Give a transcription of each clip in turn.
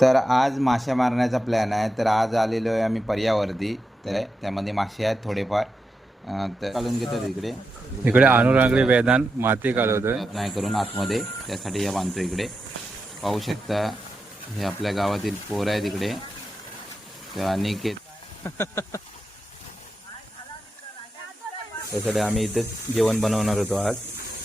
तर आज मासे मारण्याचा प्लॅन आहे. तर आज आलेलो आहे आम्ही पर्यावरती. तर त्यामध्ये मासे आहेत थोडेफार. तर काढून घेतात इकडे. इकडे अनुरांगडी वेदांत माती कालवतोय नाही करून आतमध्ये. त्यासाठी या बांधतो इकडे. पाहू शकता हे आपल्या गावातील पोर आहेत इकडे. तर अनिकेत त्यासाठी आम्ही इथेच जेवण बनवणार होतो आज.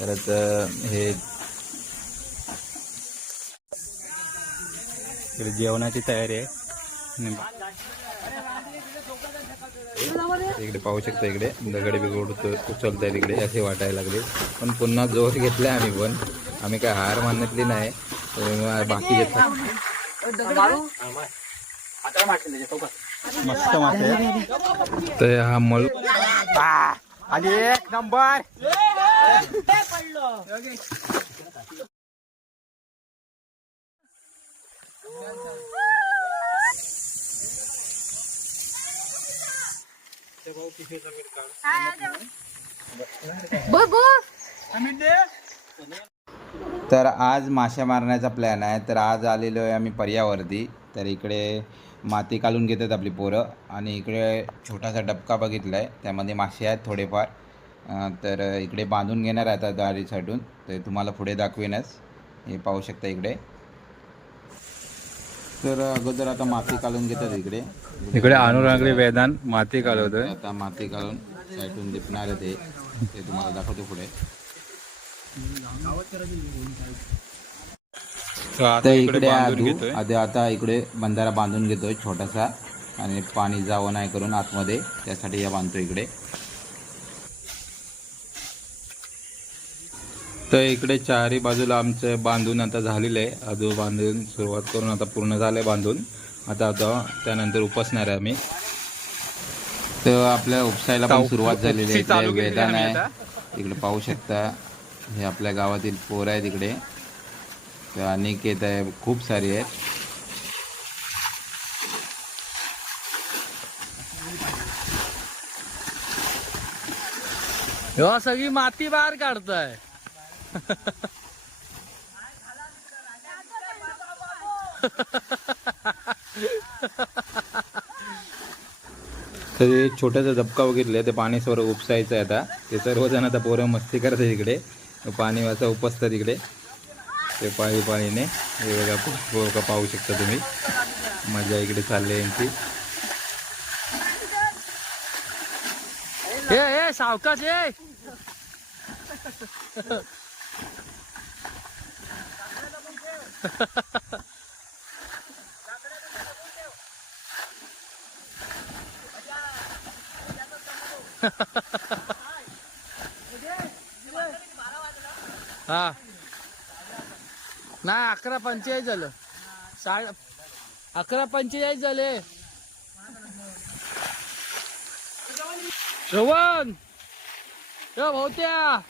परत हे इकडे जेवणाची तयारी आहे. इकडे पाहू शकता इकडे. दगड बिगड उचलत आहे तिकडे असे वाटायला लागले. पण पुन्हा जोर घेतलाय आम्ही पण. आम्ही काय हार मानतली नाही. बाकी घेतला मस्त मासे तर हा मळ आणि एक नंबर. तर आज मासे मारण्याचा प्लॅन आहे. तर आज आलेलो आहे आम्ही पर्यावरती. तर इकडे माती काढून घेतात आपली पोरं. आणि इकडे छोटासा डबका बघितला आहे त्यामध्ये मासे आहेत थोडेफार. तर इकडे बांधून घेणार आहेत आता दारीसाठून तर तुम्हाला पुढे दाखवेनच. हे पाहू शकता इकडे. तर अगोदर आता माती काढून घेतात इकडे. इकडे अनुरांगडी वेदांत माती कालवतोय आता माती काढून साईडून लिपणार आहे ते. ते तुम्हाला दाखवतो पुढे. तर आता इकडे बांधून घेतोय. आधी आता इकडे बंधारा बांधून घेतोय छोटासा. आणि पाणी जावं नाही करून आतमध्ये. त्यासाठी या बांधतो इकडे. तर इकडे चारही बाजूला आमचं बांधून आता झालेलं आहे. आजू बांधून सुरुवात करून आता पूर्ण झालंय बांधून. आता आता त्यानंतर उपसणार आहे आम्ही. तर आपल्या उपसायला पण सुरुवात झालेली आहे. वेदान आहे. इकडे पाहू शकता. हे आपल्या गावातील पोर आहेत इकडे. तर अनिकेत आहे. खूप सारी आहेत. ह्यो सगळी माती बाहेर काढताय. तर हे छोटासा धबका बघितले ते पाणी सर्व उपसायचं आहे आता. ते सर्वजण आता पोरं मस्ती करतात इकडे. पाणी वाचा उपसतात इकडे. ते पाळी पाळीने हे बघा पाहू शकता तुम्ही. मजा इकडे चालली यांची. ए ए सावकाश ए हा. नाही अकरा पंचेचाळीस झालं. साडे अकरा पंचेचाळीस झाले. श्रवण! यो भाऊत्या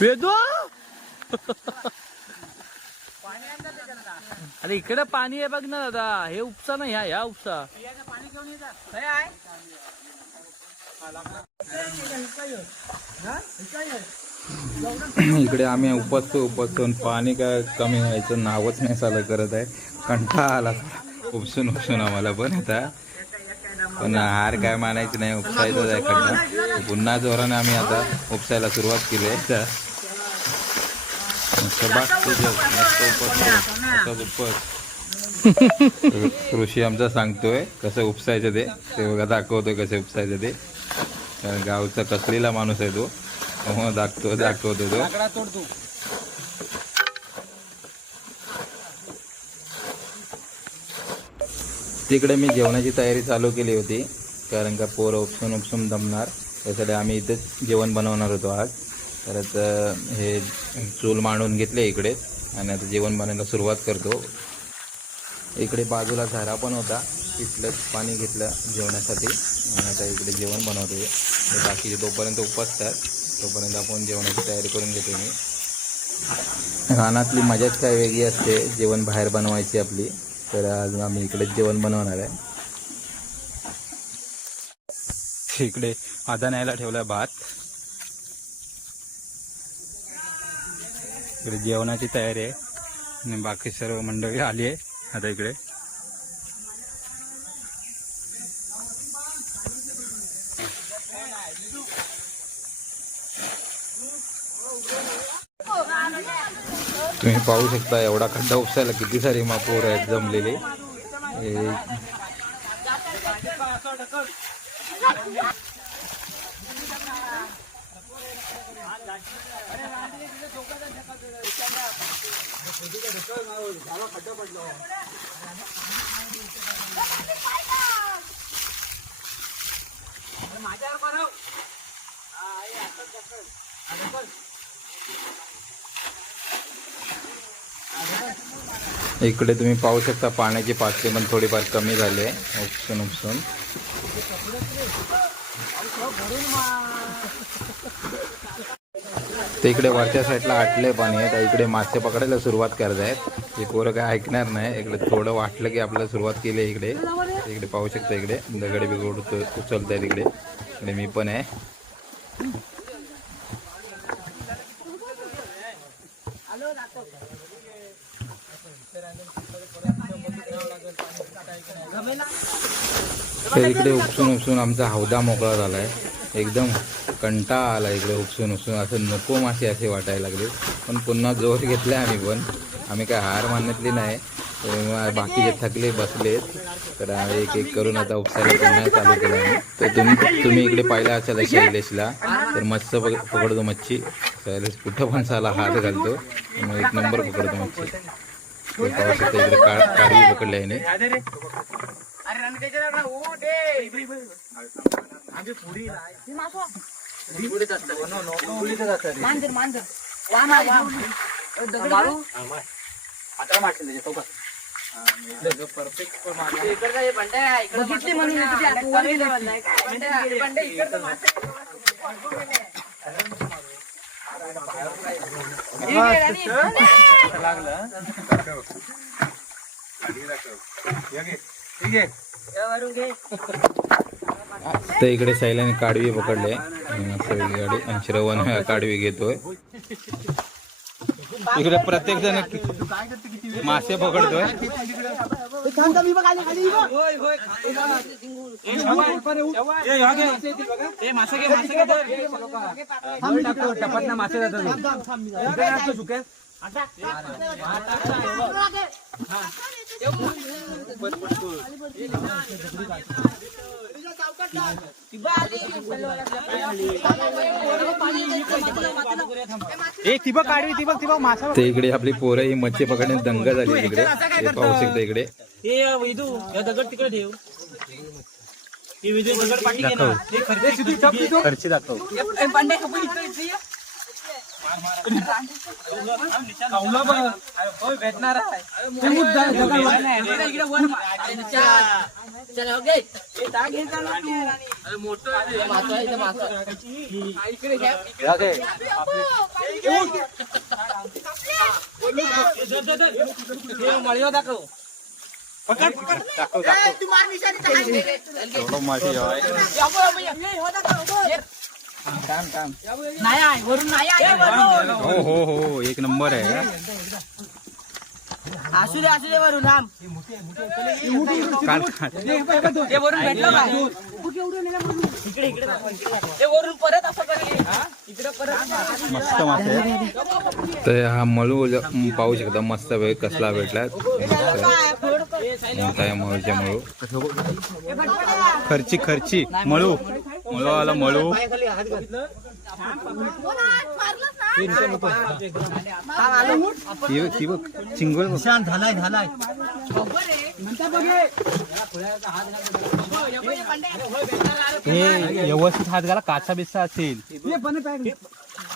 वेदू? अरे इकडे पाणी आहे बघ ना दादा. हे उपसा ना ह्या ह्या उपसा. इकडे आम्ही उपसतो उपसतो पाणी काय कमी व्हायचं नावच नाही चालू करत आहे. कंटा आला उपसून उपसून आम्हाला पण आता. पण हार काय मानायची नाही उपसायचंच आहे कंटा पुन्हा जोराने आम्ही आता उपसायला सुरुवात केली आहे. तर मस्त उपस ऋषी आमचा सांगतोय कसं उपसायचं ते. ते बघा दाखवतोय कसं उपसायचं ते. कारण गावचा कसलेला माणूस आहे तो. हो दाखतो दाखवतो तो. तिकडे मी जेवणाची तयारी चालू केली होती. कारण का पोरं उपसून उपसून दमणार. त्यासाठी आम्ही इथेच जेवण बनवणार होतो आज. परत हे चूल मांडून घेतले इकडे. आणि आता जेवण बनवायला सुरुवात करतो. इकडे बाजूला झरा पण होता. इथलंच पाणी घेतलं जेवणासाठी. आणि आता इकडे जेवण बनवतोय. आहे बाकीचे तोपर्यंत उपसतात तोपर्यंत आपण जेवणाची तयारी करून घेतो मी. रानातली मजाच काय वेगळी असते. जेवण बाहेर बनवायची आपली. तर आज आम्ही इकडेच जेवण बनवणार आहे. इकडे आधा न्यायला ठेवला भात. इकडे जेवणाची तयारी आहे. आणि बाकी सर्व मंडळी आली आहे. आता इकडे. तुम्ही पाहू शकता एवढा खड्डा उपसायला किती सारी मापोर आहेत जमलेले. इकडे तुम्ही पाहू शकता पाण्याची पातळी पण थोडीफार कमी झाली आहे उपसून उपसून. ते इकडे वरच्या साईडला आटले पाणी आहे इकडे मासे पकडायला सुरुवात करत आहेत. हे वर काय ऐकणार नाही. इकडे थोडं वाटलं की आपल्याला सुरुवात केली आहे इकडे. इकडे पाहू शकता इकडे. दगड बिगड उचलत आहेत इकडे. इकडे मी पण आहे. तर इकडे उपसून उपसून आमचा हौदा मोकळा झाला आहे एकदम कंटाळा आला इकडे उपसून उपसून. असं नको मासे असे वाटायला लागले. पण पुन्हा जोर घेतला आम्ही पण. आम्ही काय हार मानतली नाही. तर बाकीचे थकले बसलेत तर आम्ही एक एक करून आता उपसायला पुन्हा चालू केलं आम्ही. तर तुम्ही तुम्ही इकडे पाहिला असाल शैलेशला तर मच्छी पक पकडतो मच्छी. शैलेश कुठं पण साला हात घालतो. मग एक नंबर पकडतो मच्छी. इकडे काळ काळवी पकडलं आहे याने. मांजर मांजर. वा मा वा. दगड मारू बघितली म्हणून नाही तुझी आठवण वर गेली मासे. ठीक आहे, वरून घे. तर इकडे साईलाने काडवी पकडले. गाडी. आणि श्रवण काडवी घेतोय. इकडे प्रत्येक जण मासे पकडतोय. मासे ते इकडे आपली पोरं ही मच्छी पकडण्यात दंग झाली इकडे हे पाहू शकता इकडे. खर्ची दाखव. ए, बंड्या, कपडे इकडे इकडे ये. इकडे, इकडे वर मार. अरे, हो हे. हा. हे. नाही वरून नाही. हो हो हो एक नंबर आहे असू दे असू दे वरून थांब काल काल. ते वरून भेटलं काय इकडे इकडे दाखव, इकडे दाखव. ते वरून परत असं कर हे. इकडे परत मस्त मासे आहे. तर हा मळू ज- पाहू शकता मस्त वेळ कसला भेटला मोठा आहे मळूच्या मळू खर्ची खर्ची मळू मळू. आला मळू बघ चिंगळ बघ. हे व्यवस्थित हात घाला काचा बिस्सा असेल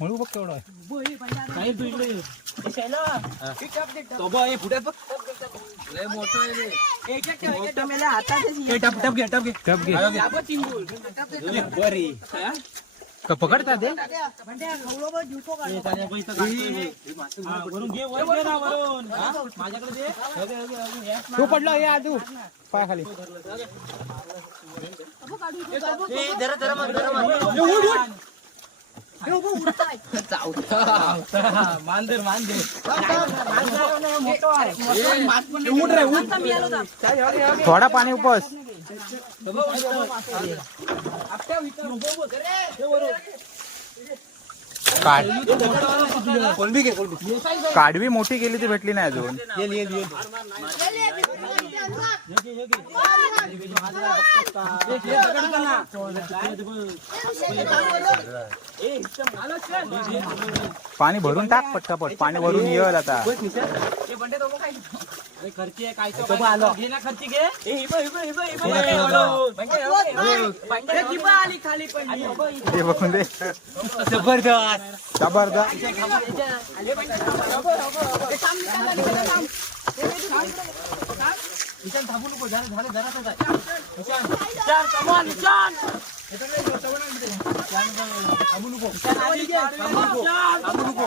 म्हणू बघ केवढा काय तू इकडे ये. टप घे का पकडता ते? तू पडला हे आजू पाय खाली. मांजर मांजर थोडा पाणी उपस काढ. काढवी मोठी केली ती भेटली नाही अजून. पाणी भरून टाक पटकापट पाणी भरून येईल आता. खर्ची आहे काय घे ना घे. आली खाली बघून दे. जबरदस्त. जबरदस्त. निशान थांबू नको झालं झालं. थांबू नको. थांबू नको.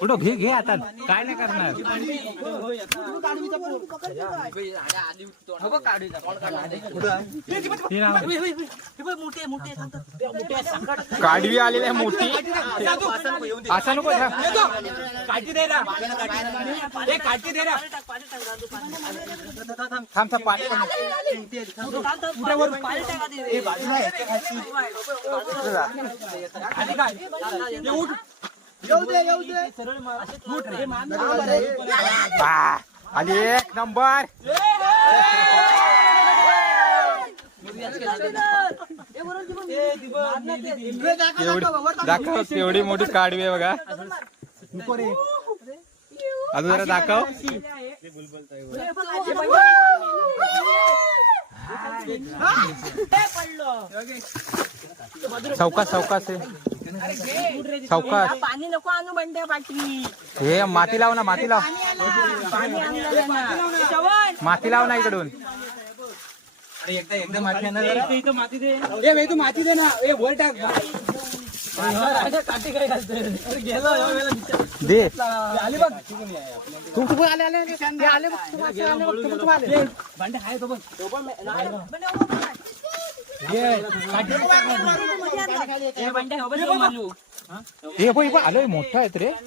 कुठं? घे घे आता. काय नाही करणार. काढवी आलेली आहे मोठी. असा नको. काठी दे ना. काठी दे ना. थांब थांब पाणी उठ. येऊ दे येऊ दे. सरळ मार उठ रे आ, आली एक नंबर. दाखव एवढी मोठी काढवी आहे बघा. अजून जरा दाखव. चौकास चौकास आहे. चौकास पाणी नको आणू बंड्या पाठी हे माती लाव ना माती लाव. माती लाव ना. इकडून. एकदा एकदा माती आणा दे. ए भाई तू माती दे ना. ए वर टाक. काठी काय घालते अरे गेलो या वेळेला विचार. दे. आली बघ. तू तू आले आले आले. ते आले बघ, तू मासे आले बघ, तू- तू आले. ए, भांडे आहे तो बघ. ये, काठी ए, बंड्या हो. हे? बघ, हे बघ, आलोय मोठा आहेत रे. इकडे.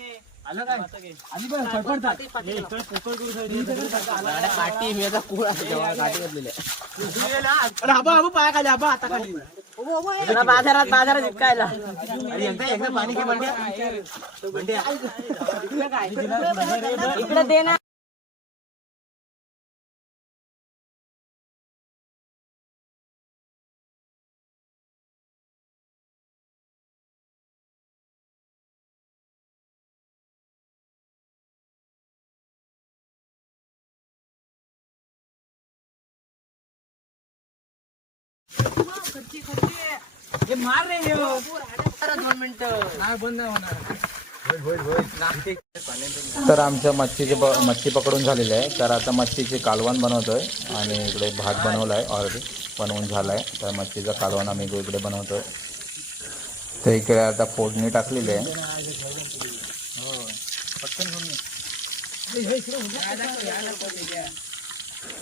काठी मी आता कुळ पाया खाली आबा आता खाली. तुला बाजारात बाजारात विकायला. इकडे दे ना हे मार रे ह्यो. दोन मिनिटं. नाही बंद नाही होणार तर आमच्या मच्छीचे मच्छी पकडून झालेली आहे. तर आता मच्छीचे कालवण बनवतोय आणि इकडे भात बनवला आहे ऑलरेडी बनवून झाला आहे तर मच्छीचं कालवण आम्ही इकडे बनवतोय. तर इकडे आता फोडणी टाकलेली आहे.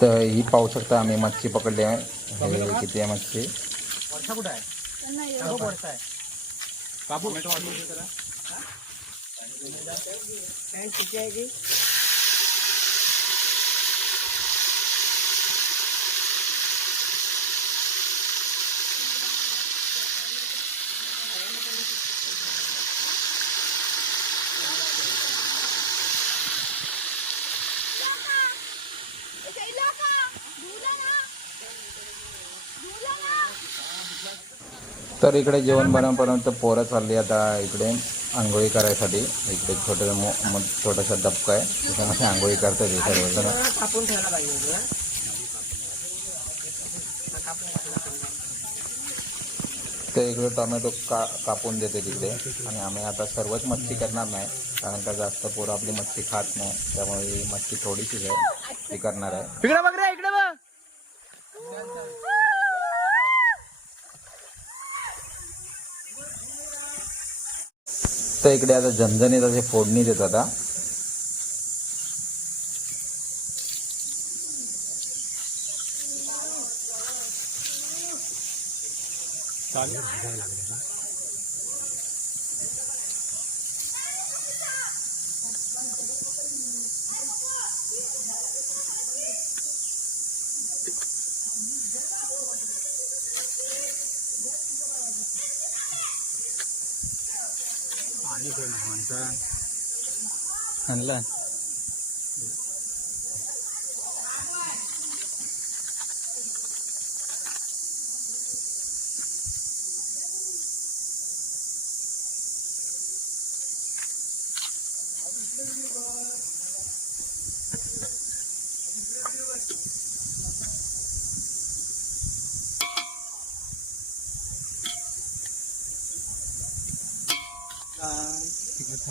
तर ही पाहू शकता आम्ही मच्छी पकडली आहे. हे किती आहे मच्छी? वर्षा कुठं आहे? बाबू वर्षा आहे. बाबू तर इकडे जेवण बनवपर्यंत पोरं चालली आता इकडे आंघोळी करायसाठी. इकडे छोटे मो- छोटासा डबका आहे. त्याच्यामध्ये आंघोळी करतात हे सर्वजण ते इकडे टोमॅटो का कापून देते तिकडे. आणि आम्ही आता सर्वच मच्छी करणार नाही. कारण का जास्त पोरं आपली मच्छी खात नाही. त्यामुळे ही मच्छी थोडीशीच आहे. ती करणार आहे. इकडे बघ रे इकडे बघ. तर इकडे आता झणझणीत असे फोडणी देत आता. चालेल आणला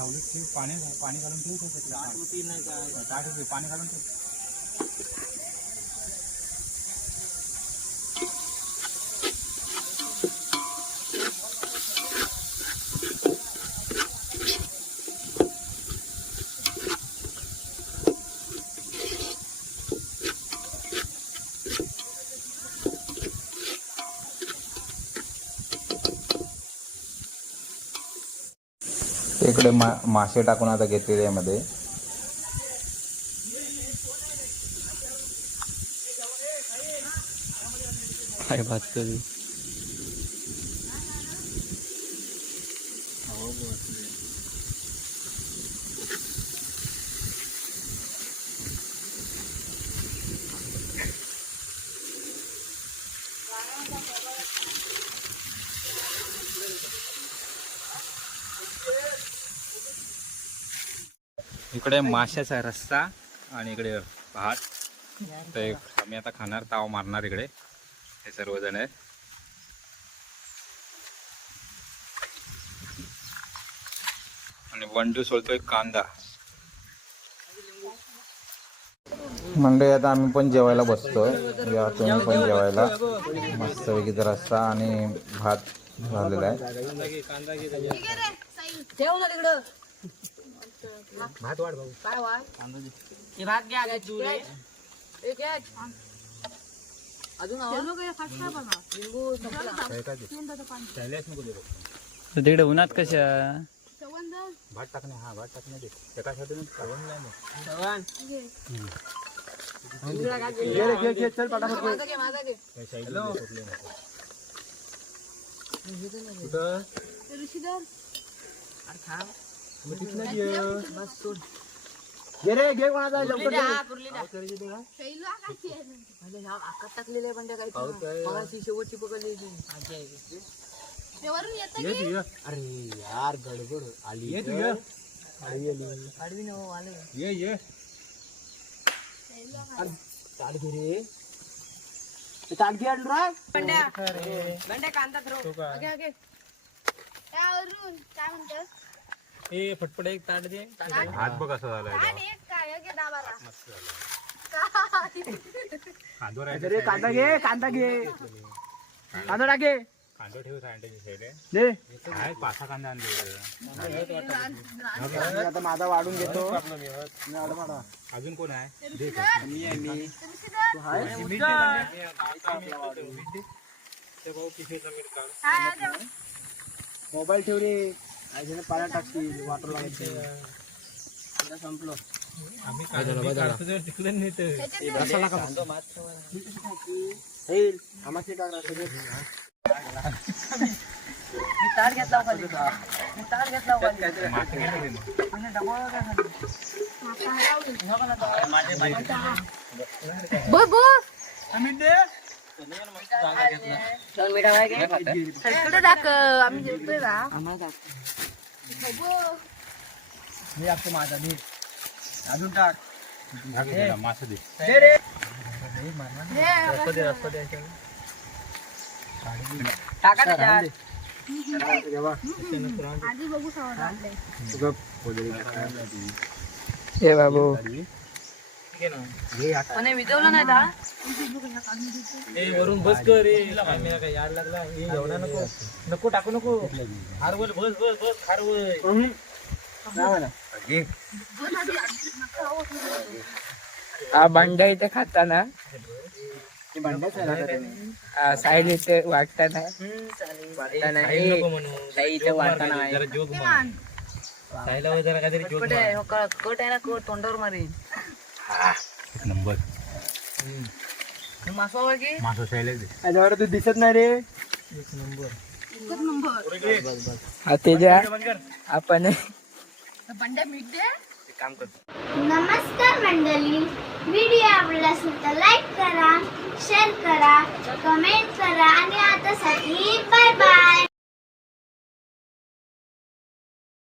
पाणी पाणी घालून ठेवू पाणी घालून ठेव. इकडे मा मासे टाकून आता घेतलेले यामध्ये काय बात इकडे माशाचा रस्सा आणि इकडे भात तर आम्ही आता खाणार ताव मारणार इकडे. हे सर्वजण आहेत. आणि वंडू सोडतोय कांदा. मंडळी आता आम्ही पण जेवायला बसतोय. या तुम्ही पण जेवायला. मस्तपैकी रस्सा आणि भात झालेला आहे. ठेव ना तिकडं काय वाढ? हे भात घ्या रे एक एक अजून हवा? लिंबू संपला. तिकडे उन्हात कशा? भात टाकणे हा भात टाकणे दे? माझा घे घे. घे रे घे कोणाचा हा, द्या. म्हणजे ह्या आकात टाकलेले आहे पण त्या काही मगाशी शेवटची पकडली होती. अरे यार गडबड. आली आडवी नव आले. ये ये. ताट घे रे. ते ताट घे आडू राय. बंड्या. कांदा थ्रो ओके त्यावरून काय म्हणतोस? ए फटफट एक ताट दे. हात बघ कसा झालाय आणि एक काय घे दाबारा. कांदो रे कांदा घे कांदा घे. कांदा टाके कांदो ठेव सांडायची साईड दे. काय पाचा कांदा आणले आता माझा वाढून घेतो. मी. अजून कोण आहे? मी आहे मी. मोबाईल ठेव रे. मी तार घेतला हो खाली मी तार घेतला हो खाली आणि डबा काय खाली बोल बोल दोन मिठा काय घे सगळं टाक. आम्ही जेवतोय ना आम्हाला मासे दे. टाका त्याच्यात आधी बघू सवड आपले. हे बाबू. पण हे विजवलं नाही का वरून बस कर रे. काय याड लागला? हे एवढा नको. नको टाकू नको. हारवल बस बस बस हारवल हा भांडा इथे खाताना. साईड इथे वाटताना. वाटताना इथे वाटताना साईला जरा काहीतरी जोक कुठे आहे? क- कट आहे ना कट तोंडावर मारीन. नंबर. मासवा की मासा सायला दे तू दिसत नाही रे. हा तेजा आपण नमस्कार मंडळी. व्हिडिओ आवडला असेल तर लाईक करा शेअर करा कमेंट करा आणि आतासाठी बाय बाय